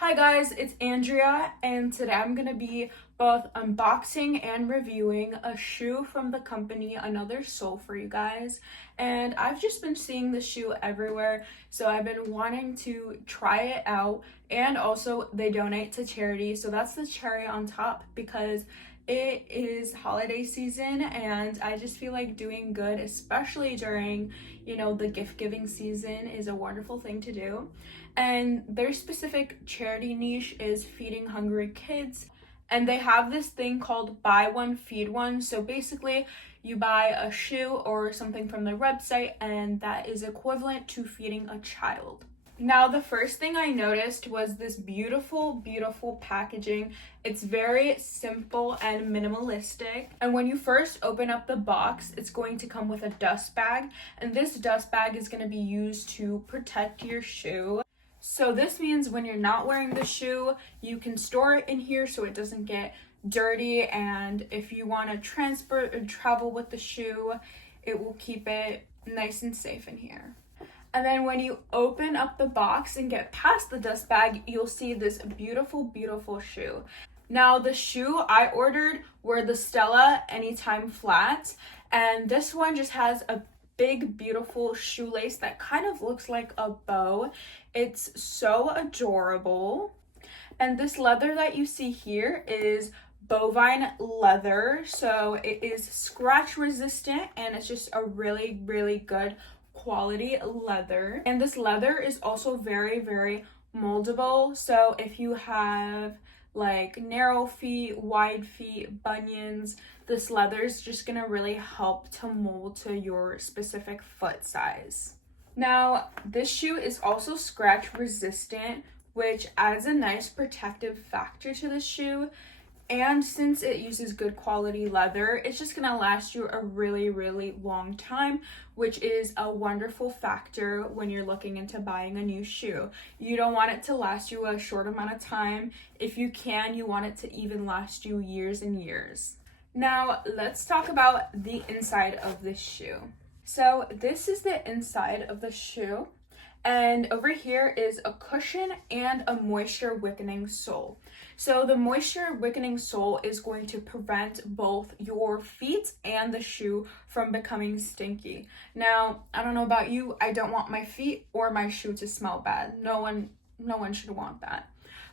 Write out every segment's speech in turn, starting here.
Hi guys, it's Andrea, and today I'm gonna be both unboxing and reviewing a shoe from the company Anothersole for you guys. And I've just been seeing this shoe everywhere, so I've been wanting to try it out. And also they donate to charity, so that's the cherry on top because it is holiday season and I just feel like doing good, especially during, the gift giving season, is a wonderful thing to do. And their specific charity niche is feeding hungry kids. And they have this thing called buy one, feed one. So basically, you buy a shoe or something from their website, and that is equivalent to feeding a child. Now, the first thing I noticed was this beautiful, beautiful packaging. It's very simple and minimalistic. And when you first open up the box, it's going to come with a dust bag. And this dust bag is going to be used to protect your shoe. So this means when you're not wearing the shoe, you can store it in here so it doesn't get dirty. And if you want to transport or travel with the shoe, it will keep it nice and safe in here. And then when you open up the box and get past the dust bag, you'll see this beautiful, beautiful shoe. Now, the shoe I ordered were the Stella Anytime Flats, and this one just has a big, beautiful shoelace that kind of looks like a bow. It's so adorable. And this leather that you see here is bovine leather, so it is scratch resistant and it's just a really, really good quality leather. And this leather is also very, very moldable, so if you have like narrow feet, wide feet, bunions, this leather is just gonna really help to mold to your specific foot size. Now, this shoe is also scratch resistant, which adds a nice protective factor to the shoe. And since it uses good quality leather, it's just gonna last you a really, really long time, which is a wonderful factor when you're looking into buying a new shoe. You don't want it to last you a short amount of time. If you can, you want it to even last you years and years. Now, let's talk about the inside of this shoe. So this is the inside of the shoe. And over here is a cushion and a moisture wicking sole. So the moisture wicking sole is going to prevent both your feet and the shoe from becoming stinky. Now, I don't know about you, I don't want my feet or my shoe to smell bad. No one should want that.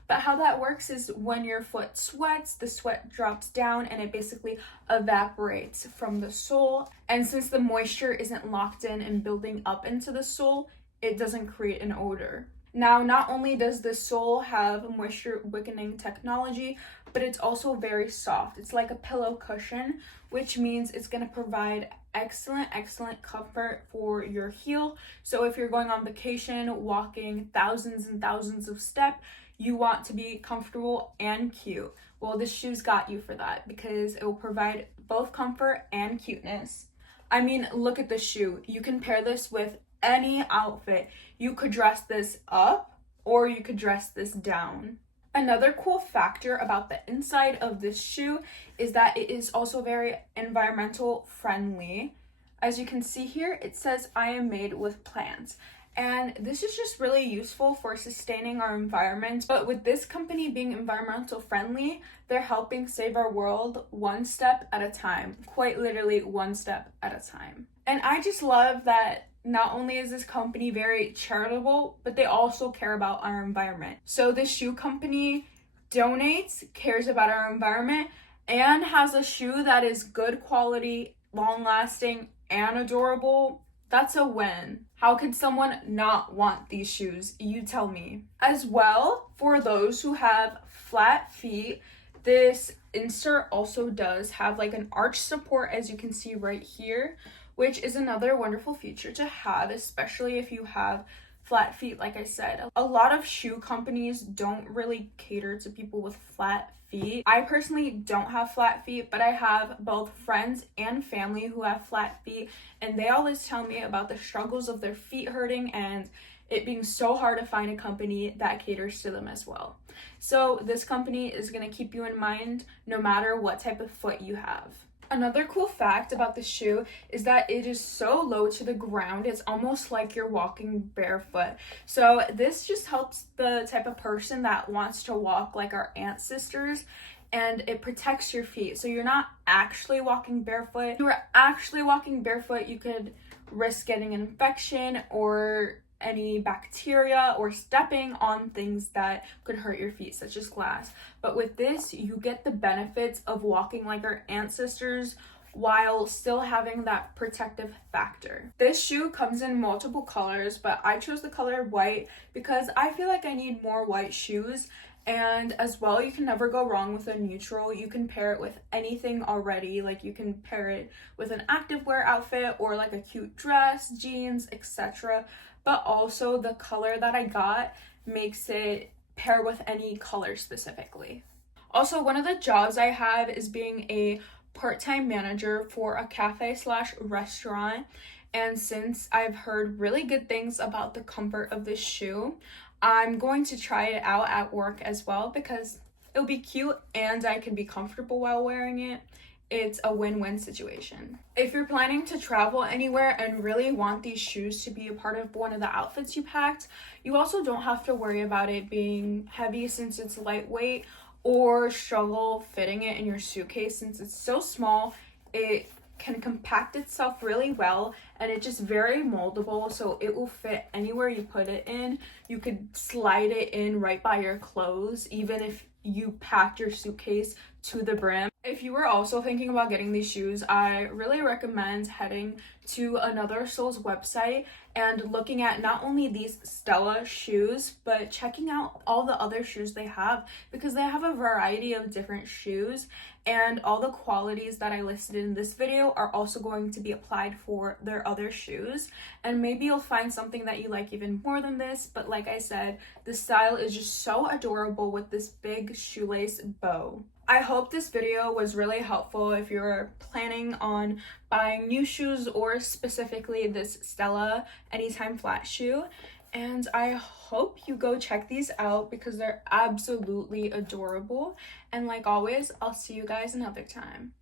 But how that works is when your foot sweats, the sweat drops down and it basically evaporates from the sole. And since the moisture isn't locked in and building up into the sole, it doesn't create an odor. Now, not only does the sole have moisture wicking technology, but it's also very soft. It's like a pillow cushion, which means it's going to provide excellent comfort for your heel. So if you're going on vacation, walking thousands and thousands of steps, you want to be comfortable and cute. Well, this shoe's got you for that because it will provide both comfort and cuteness. I mean, look at the shoe. You can pair this with any outfit. You could dress this up or you could dress this down. Another cool factor about the inside of this shoe is that it is also very environmental friendly. As you can see here, it says I am made with plants. And this is just really useful for sustaining our environment. But with this company being environmental friendly, they're helping save our world one step at a time. Quite literally one step at a time. And I just love that not only is this company very charitable, but they also care about our environment. So this shoe company donates, cares about our environment, and has a shoe that is good quality, long-lasting, and adorable. That's a win. How could someone not want these shoes? You tell me. As well, for those who have flat feet, this insert also does have like an arch support, as you can see right here, which is another wonderful feature to have, especially if you have flat feet. Like I said, a lot of shoe companies don't really cater to people with flat feet. I personally don't have flat feet, but I have both friends and family who have flat feet, and they always tell me about the struggles of their feet hurting and it being so hard to find a company that caters to them as well. So this company is going to keep you in mind no matter what type of foot you have. Another cool fact about the shoe is that it is so low to the ground, it's almost like you're walking barefoot. So this just helps the type of person that wants to walk like our ancestors, and it protects your feet. So you're not actually walking barefoot. If you were actually walking barefoot, you could risk getting an infection or any bacteria or stepping on things that could hurt your feet, such as glass. But with this, you get the benefits of walking like our ancestors while still having that protective factor. This shoe comes in multiple colors, but I chose the color white because I feel like I need more white shoes. And as well, you can never go wrong with a neutral. You can pair it with anything already. Like you can pair it with an activewear outfit or like a cute dress, jeans, etc. But also the color that I got makes it pair with any color specifically. Also, one of the jobs I have is being a part-time manager for a cafe slash restaurant. And since I've heard really good things about the comfort of this shoe, I'm going to try it out at work as well because it'll be cute and I can be comfortable while wearing it. It's a win-win situation. If you're planning to travel anywhere and really want these shoes to be a part of one of the outfits you packed, you also don't have to worry about it being heavy since it's lightweight or struggle fitting it in your suitcase since it's so small. It can compact itself really well and it's just very moldable, so it will fit anywhere you put it in. You could slide it in right by your clothes even if you packed your suitcase to the brim. If you were also thinking about getting these shoes, I really recommend heading to Anothersole's website and looking at not only these Stella shoes, but checking out all the other shoes they have because they have a variety of different shoes, and all the qualities that I listed in this video are also going to be applied for their other shoes. And maybe you'll find something that you like even more than this, but like I said, the style is just so adorable with this big shoelace bow. I hope this video was really helpful if you're planning on buying new shoes or specifically this Stella Anytime Flat shoe. And I hope you go check these out because they're absolutely adorable. And like always, I'll see you guys another time.